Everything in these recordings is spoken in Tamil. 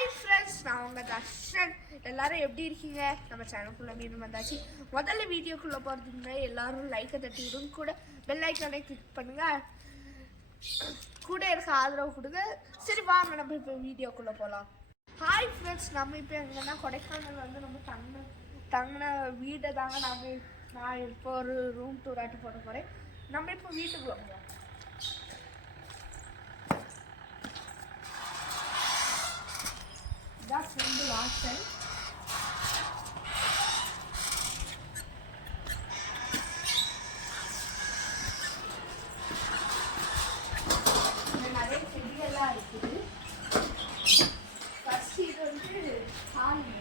ஹாய் ஃப்ரெண்ட்ஸ், நான் உங்கள் தர்ஷன். எல்லாரும் எப்படி இருக்கீங்க? நம்ம சேனலுக்குள்ளே மீண்டும் வந்தாச்சு. முதல்ல வீடியோக்குள்ளே போகிறதுங்க எல்லாரும் லைக்கை தட்டி விடுங்க, கூட பெல் ஐக்கானே கிளிக் பண்ணுங்கள், கூட இருக்க ஆதரவு கொடுங்க. சரி வாங்க நம்ம இப்போ வீடியோக்குள்ளே போகலாம். ஹாய் ஃப்ரெண்ட்ஸ், நம்ம இப்போ எங்கன்னா கொடைக்கானல் வந்து நம்ம தங்கின வீடை தாங்க நான் இப்போ ஒரு ரூம் டூர் ஆட்டு போட போகிறேன். நம்ம இப்போ வீட்டுக்குள்ளே போகலாம். இதான் ஃப்ரெண்டு வாசல். நிறைய செடியெல்லாம் இருக்குது. ஃபர்ஸ்ட் இது வந்து பாருங்க,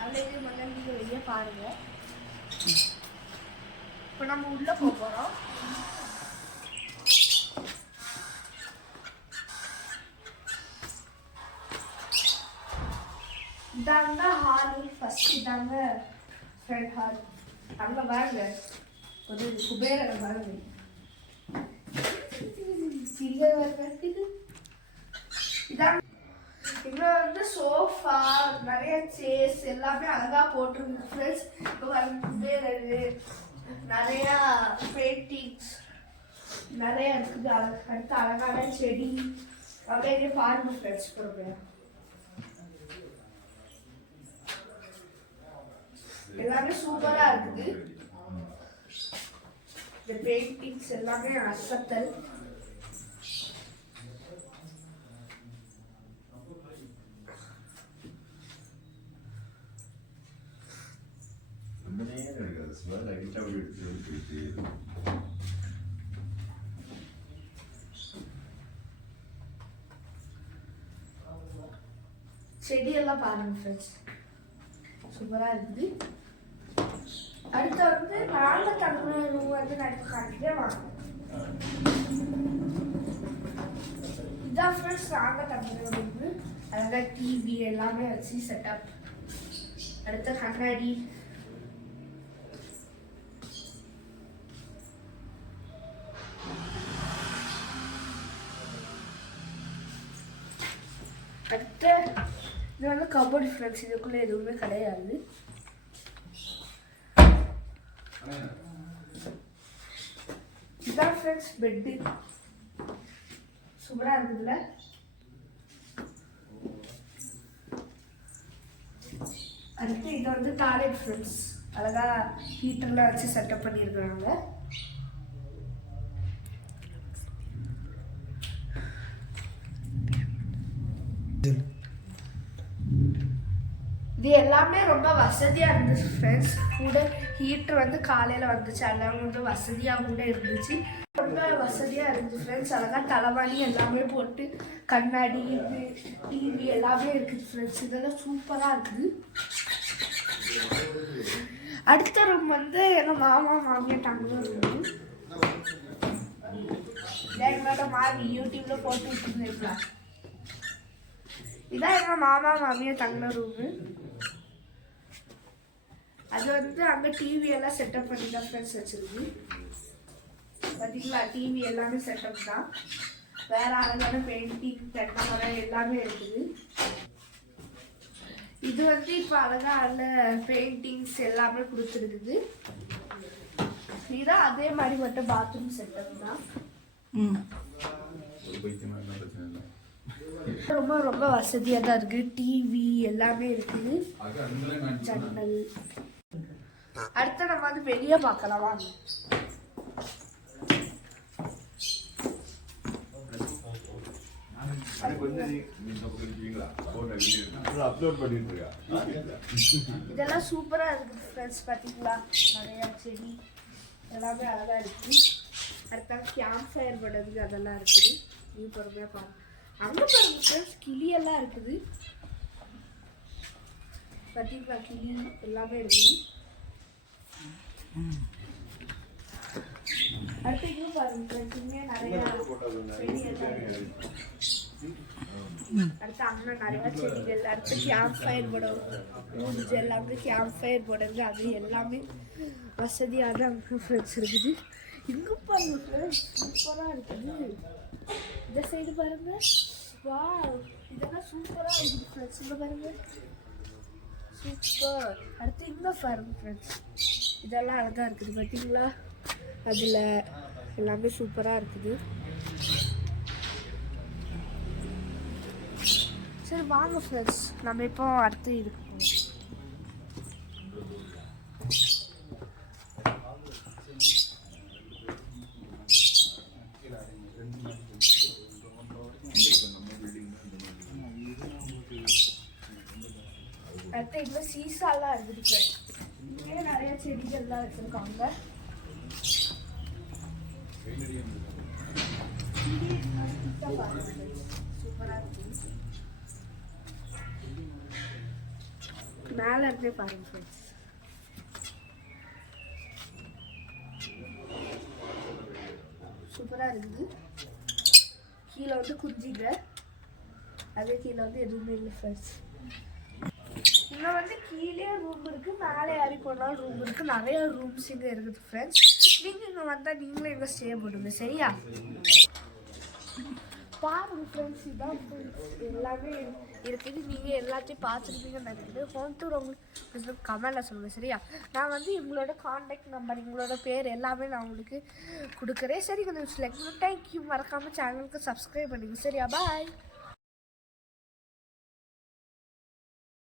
அப்படியே முதல்ல நீங்கள் வெளியே பாருங்க. இப்போ நம்ம உள்ள போகிறோம். இதாங்க ஹால். ஃபர்ஸ்ட் இதாங்க ஃப்ரண்ட் ஹால். அங்கே பாருங்க ஒரு குபேரன் பாருங்க, இதாங்க. இங்கே வந்து சோஃபா, நிறைய சேர்ஸ் எல்லாமே அழகா போட்டிருக்கு ஃப்ரெண்ட்ஸ். இப்போ பாருங்க குபேரரு, நிறையா பெயிண்டிங்ஸ் நிறைய இருக்குது. அடுத்து அழகான செடி அப்படியே பாருங்க ஃப்ரெண்ட்ஸ். போடுறேன் எல்லாமே சூப்பரா இருக்குது. இந்த பெயிண்டிங்ஸ் எல்லாமே அசத்தல். செடியெல்லாம் பாருங்க ஃப்ரெண்ட்ஸ், சூப்பரா இருக்குது. அடுத்து வந்து நாங்க தங்குற ரூம் வந்து நான் காட்டிட்டே வாங்க. இதான் ஃப்ரெண்ட்ஸ் நாங்க தங்குற ரூம். அதாவது டிவி எல்லாமே வச்சு செட்டப். அடுத்த கண்ணாடி, அடுத்த இது வந்து கபோர்ட் ஃப்ரெண்ட்ஸ். இதுக்குள்ள எதுவுமே கிடையாது. இதான் ஃப்ரெண்ட்ஸ் பெட்டு, சூப்பரா இருக்குதுல்ல. அடுத்து இது வந்து டாய்லெட் ஃப்ரெண்ட்ஸ். அழகா ஹீட்டர்லாம் வச்சு செட்டப் பண்ணியிருக்கிறாங்க. இது எல்லாமே ரொம்ப வசதியாக இருந்துச்சு ஃப்ரெண்ட்ஸ். கூட ஹீட்டர் வந்து காலையில் வந்துச்சு, எல்லாமே வந்து வசதியாக கூட இருந்துச்சு. ரொம்ப வசதியாக இருந்துச்சு ஃப்ரெண்ட்ஸ். அழகாக தலைவாணி எல்லாமே போட்டு, கண்ணாடி, டிவி எல்லாமே இருக்குது ஃப்ரெண்ட்ஸ். இதெல்லாம் சூப்பராக இருக்குது. அடுத்த ரூம் வந்து எங்கள் மாமா மாமியார் தங்குற ரூம். எங்களோட மாமி யூடியூப்ல போட்டு விட்டுருந்துருக்கலாம். இதான் எங்கள் மாமா மாமியார் தங்குற ரூமு. அது வந்து அங்கே டிவி எல்லாம் செட்டப் பண்ணி தான் ஃப்ரெண்ட்ஸ் வச்சிருக்கு. பார்த்தீங்களா, டிவி எல்லாமே செட்டப் தான். வேற அழகான பெயிண்டிங், தென்னை மரம் எல்லாமே இருக்குது. இது வந்து இப்போ அழகான பெயிண்டிங்ஸ் எல்லாமே கொடுத்துருக்குது. இதுதான் அதே மாதிரி மட்டும் பாத்ரூம் செட்டப் தான். ரொம்ப ரொம்ப வசதியாக தான் இருக்கு. டிவி எல்லாமே இருக்குது, ஜன்னல். அடுத்து நம்ம வந்து வெளியே பார்க்கலாம் வாங்க. இதெல்லாம் சூப்பரா இருக்கு ஃப்ரெண்ட்ஸ். பார்த்தீங்களா, நிறைய செடி எல்லாமே அழகா இருக்கு. அடுத்த கேம்ப் ஃபயர் பண்ணுறதுக்கு அதெல்லாம் இருக்குது. நீ பொறுமையாக பாருங்க. அங்கே பாருங்க ஃப்ரெண்ட்ஸ், கிளியெல்லாம் இருக்குது. பார்த்தீங்களா, கிளி எல்லாமே இருக்குது. அடுத்து இன்னும் பாருங்க ஃப்ரெண்ட்ஸ், இங்கே நிறைய செடி எல்லாம் இருக்குது. அடுத்து அங்கே நிறைய செடிகள். அடுத்து கேம்ப் ஃபயர் போடும் ஊடுச்சு, எல்லாமே கேம்ப் ஃபயர் போடுறது. அது எல்லாமே வசதியாக தான் ஃப்ரெண்ட்ஸ் இருக்குது. இங்கே பாருங்க ஃப்ரெண்ட்ஸ், சூப்பராக இருக்குது. இந்த சைடு பாருங்க, வாவ், இதெல்லாம் சூப்பரா இருக்குது ஃப்ரெண்ட்ஸ். இங்க பாருங்க, சூப்பர். அடுத்து இங்க பாருங்க ஃப்ரெண்ட்ஸ், இதெல்லாம் அழகா இருக்குது பார்த்தீங்களா? அதில் எல்லாமே சூப்பராக இருக்குது. சரி வாங்க ஃப்ரெண்ட்ஸ், நம்ம இப்போ அடுத்து இருக்கோம். அடுத்து இங்கே சீசாலாம் இருக்குது ஃப்ரெண்ட்ஸ். இங்கே நிறைய செடிகள்லாம் வச்சுருக்காங்க. சூப்பராக இருக்குது. மேலே இருந்தே பாருங்க ஃப்ரெண்ட்ஸ். சூப்பராக இருக்குது. கீழே வந்து குஞ்சிங்க, அதே கீழே வந்து எதுவுமே இல்லை ஃப்ரெண்ட்ஸ். இங்கே வந்து கீழே ரூம் இருக்குது, மேலே ஏறி போனாலும் ரூம் இருக்குது. நிறைய ரூம்ஸ் இங்கே இருக்குது ஃப்ரெண்ட்ஸ். நீங்கள் இங்கே வந்தால் நீங்களும் இங்கே ஸ்டே பண்ணுங்க, சரியா? பாருங்க ஃப்ரெண்ட்ஸ், இதான் ஃப்ரெண்ட்ஸ் எல்லாமே இருக்குது. நீங்கள் எல்லாத்தையும் பார்த்துருப்பீங்கன்னு நினைக்கிறேன். ஹோம் டூர் உங்களுக்கு கமெண்டில் சொல்லுங்கள், சரியா? நான் வந்து இவங்களோட கான்டாக்ட் நம்பர், இவங்களோட பேர் எல்லாமே நான் உங்களுக்கு கொடுக்குறேன். சரி, கொஞ்சம் செலக்ட். தேங்க்யூ. மறக்காமல் சேனலுக்கு சப்ஸ்கிரைப் பண்ணுங்க, சரியா? பாய்.